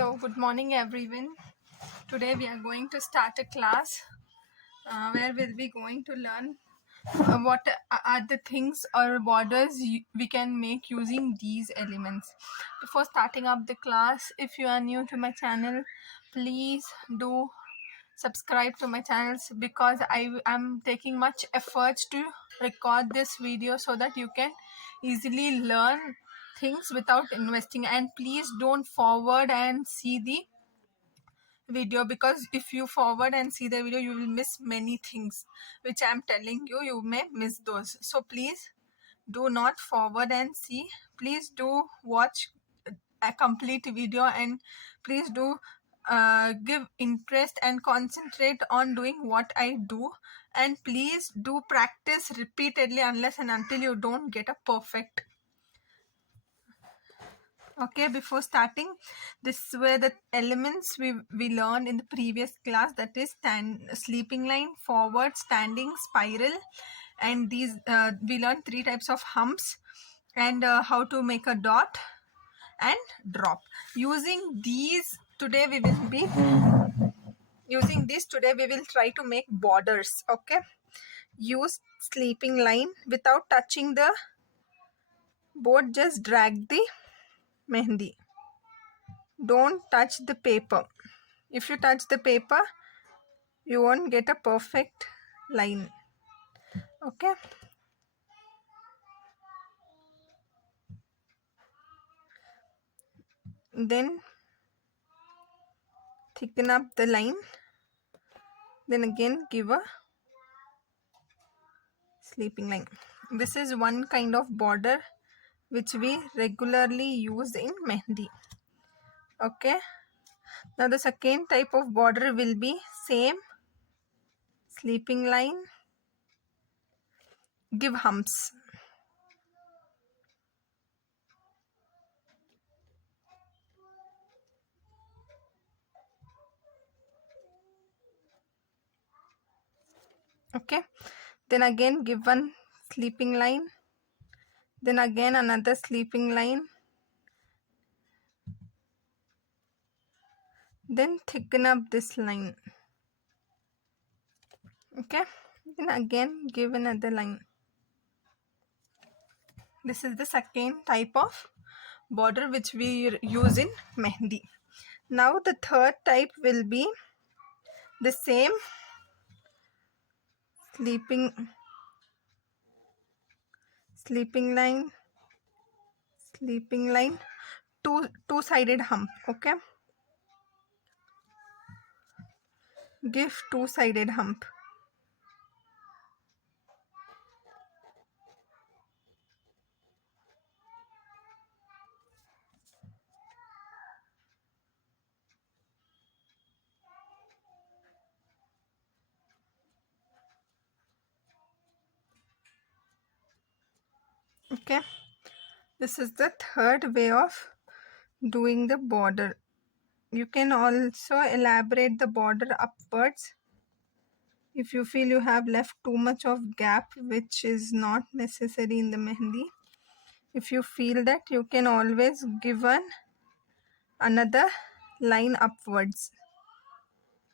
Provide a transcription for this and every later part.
Hello, good morning everyone. Today we are going to start a class where we'll be going to learn what are the things or borders we can make using these elements. Before starting up the class, if you are new to my channel, please do subscribe to my channels because I am taking much efforts to record this video so that you can easily learn things without investing. And please don't forward and see the video, because if you forward and see the video you will miss many things which I am telling you. You may miss those, so please do not forward and see. Please do watch a complete video, and please do give interest and concentrate on doing what I do, and please do practice repeatedly unless and until you don't get a perfect. Okay, before starting, this were the elements we learned in the previous class, that is sleeping line, forward, standing, spiral, and these we learned three types of humps and how to make a dot and drop. Using these today we will try to make borders. Okay, use sleeping line without touching the board, just drag the mehendi. Don't touch the paper. If you touch the paper, you won't get a perfect line. Okay. Then thicken up the line. Then again give a sleeping line. This is one kind of border which we regularly use in mehendi. Okay. Now the second type of border will be same sleeping line, give humps. Okay, then again give one sleeping line, then again another sleeping line, then thicken up this line. Okay, then again give another line. This is the second type of border which we use in mehendi. Now the third type will be the same sleeping line, two-sided hump. Okay, give two-sided hump. Okay, this is the third way of doing the border. You can also elaborate the border upwards if you feel you have left too much of gap which is not necessary in the mehendi. If you feel that, you can always give another line upwards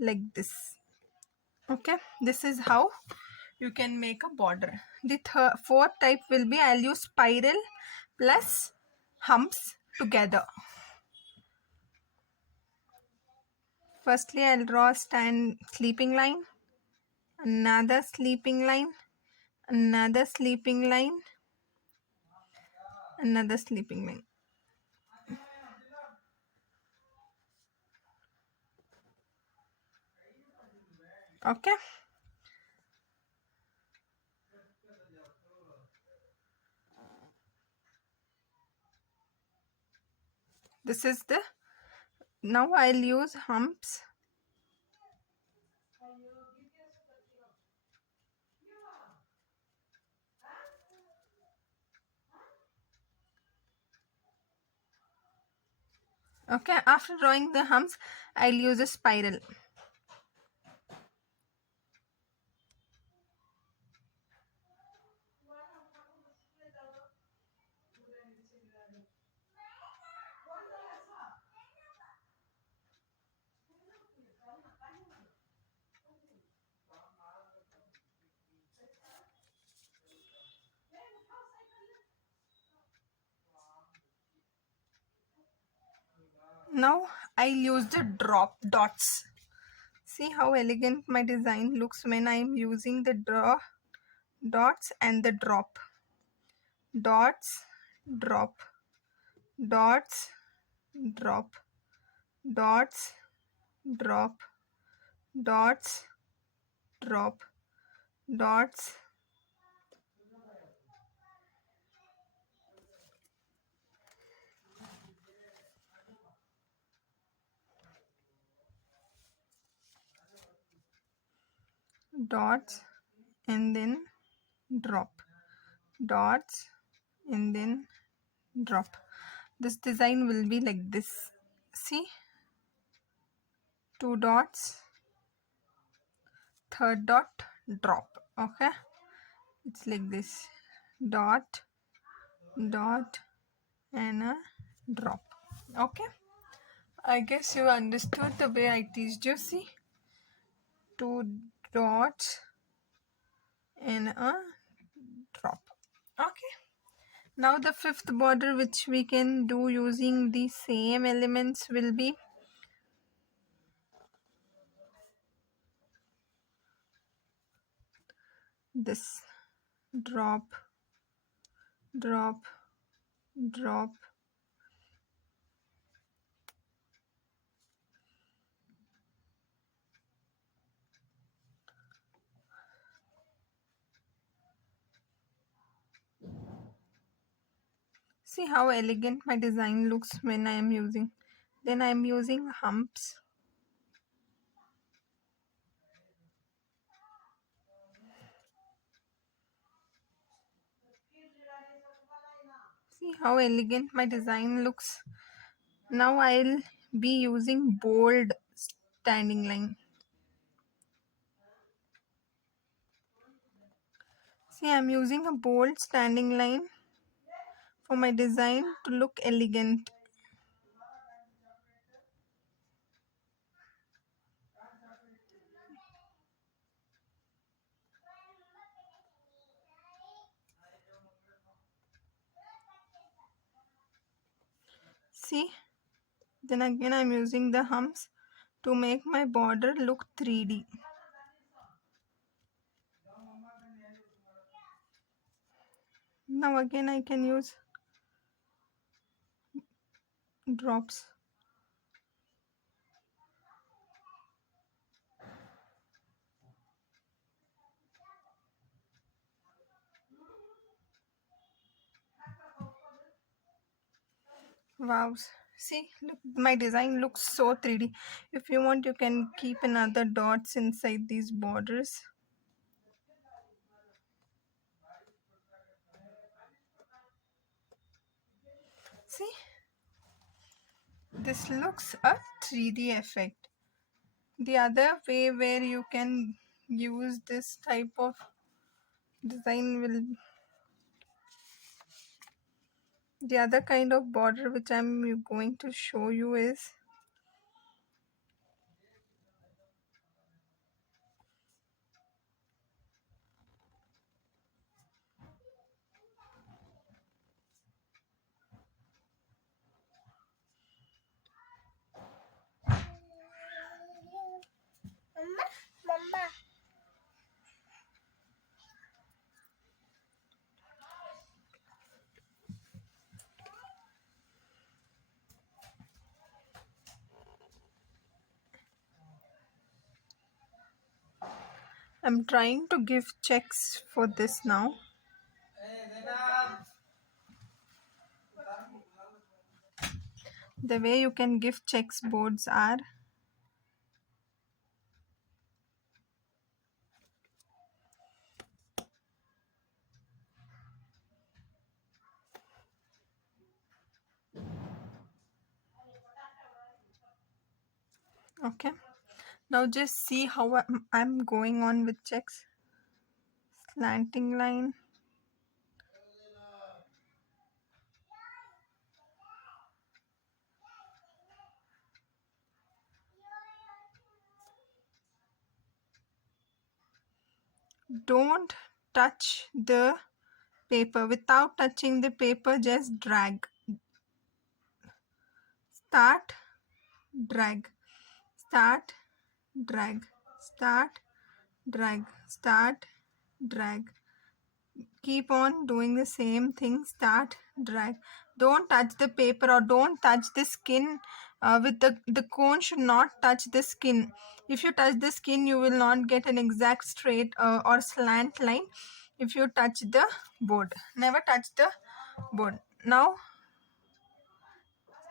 like this. Okay, this is how you can make a border. The fourth type will be, I'll use spiral plus humps together. Firstly, I'll draw a sleeping line, another sleeping line, another sleeping line, another sleeping line. Okay, this is the, now I'll use humps. Okay, after drawing the humps, I'll use a spiral. Now I'll use the drop dots. See how elegant my design looks when I'm using the dots and the drop. Dots, drop, dots, drop, dots, drop, dots, drop, dots, dots, and then drop, dots, and then drop. This design will be like this. See, two dots, third dot, drop. Okay, it's like this: dot, dot, and a drop. Okay, I guess you understood the way I teach you. See, two dots and a drop. Okay, now the fifth border which we can do using the same elements will be this: drop, drop, drop. See how elegant my design looks when I am using. Then I am using humps. See how elegant my design looks. Now I'll be using bold standing line. See, I'm using a bold standing line for my design to look elegant. See, then again I'm using the humps to make my border look 3D. Now again I can use drops. Wow, see, look, my design looks so 3D. If you want, you can keep another dots inside these borders. See, this looks a 3D effect. The other way where you can use this type of design will, the other kind of border which I'm going to show you is I'm trying to give checks for this now. The way you can give checks boards are okay. Now just see how I'm going on with checks. Slanting line, don't touch the paper. Without touching the paper, just drag. Start drag, start, drag, start, drag, start, drag. Keep on doing the same thing, start, drag. Don't touch the paper or don't touch the skin. With the cone should not touch the skin. If you touch the skin, you will not get an exact straight or slant line. If you touch the board, never touch the board. Now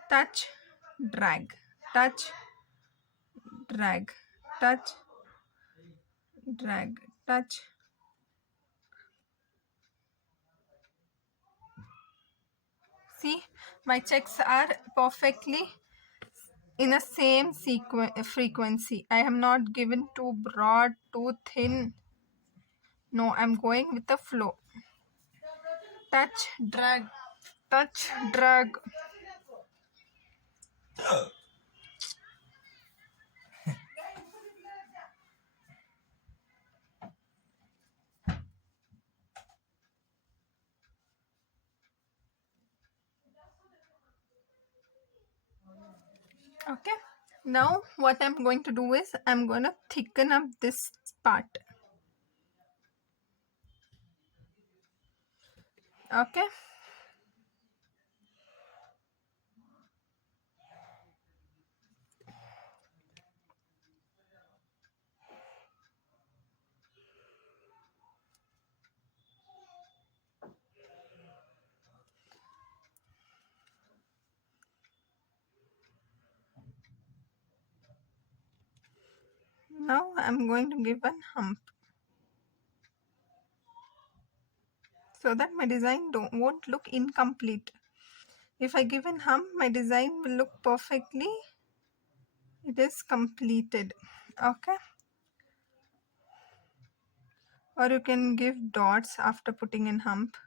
touch, drag, touch, drag, touch, drag, touch. See, my checks are perfectly in a same frequency. I am not given too broad, too thin. No, I'm going with the flow. Touch, drag, touch, drag. Okay. Now what I'm going to do is I'm going to thicken up this part. Okay. Now I'm going to give a hump so that my design won't look incomplete. If I give a hump, my design will look perfectly. It is completed. Okay. Or you can give dots after putting in hump.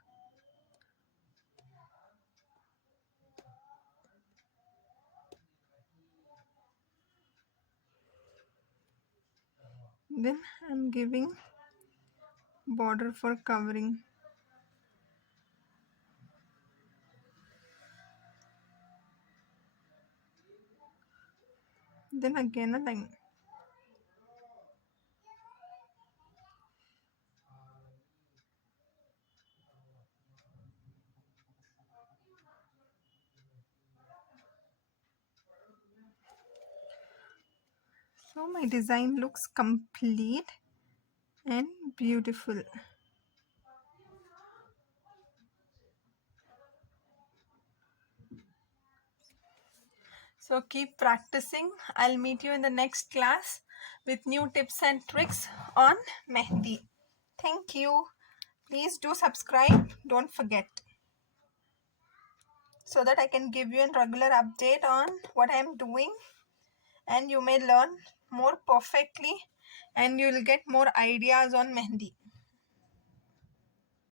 Then I'm giving border for covering. Then again a line. So my design looks complete and beautiful. So keep practicing. I'll meet you in the next class with new tips and tricks on Mehndi. Thank you. Please do subscribe. Don't forget. So that I can give you a regular update on what I'm doing and you may learn more perfectly and you'll get more ideas on Mehndi.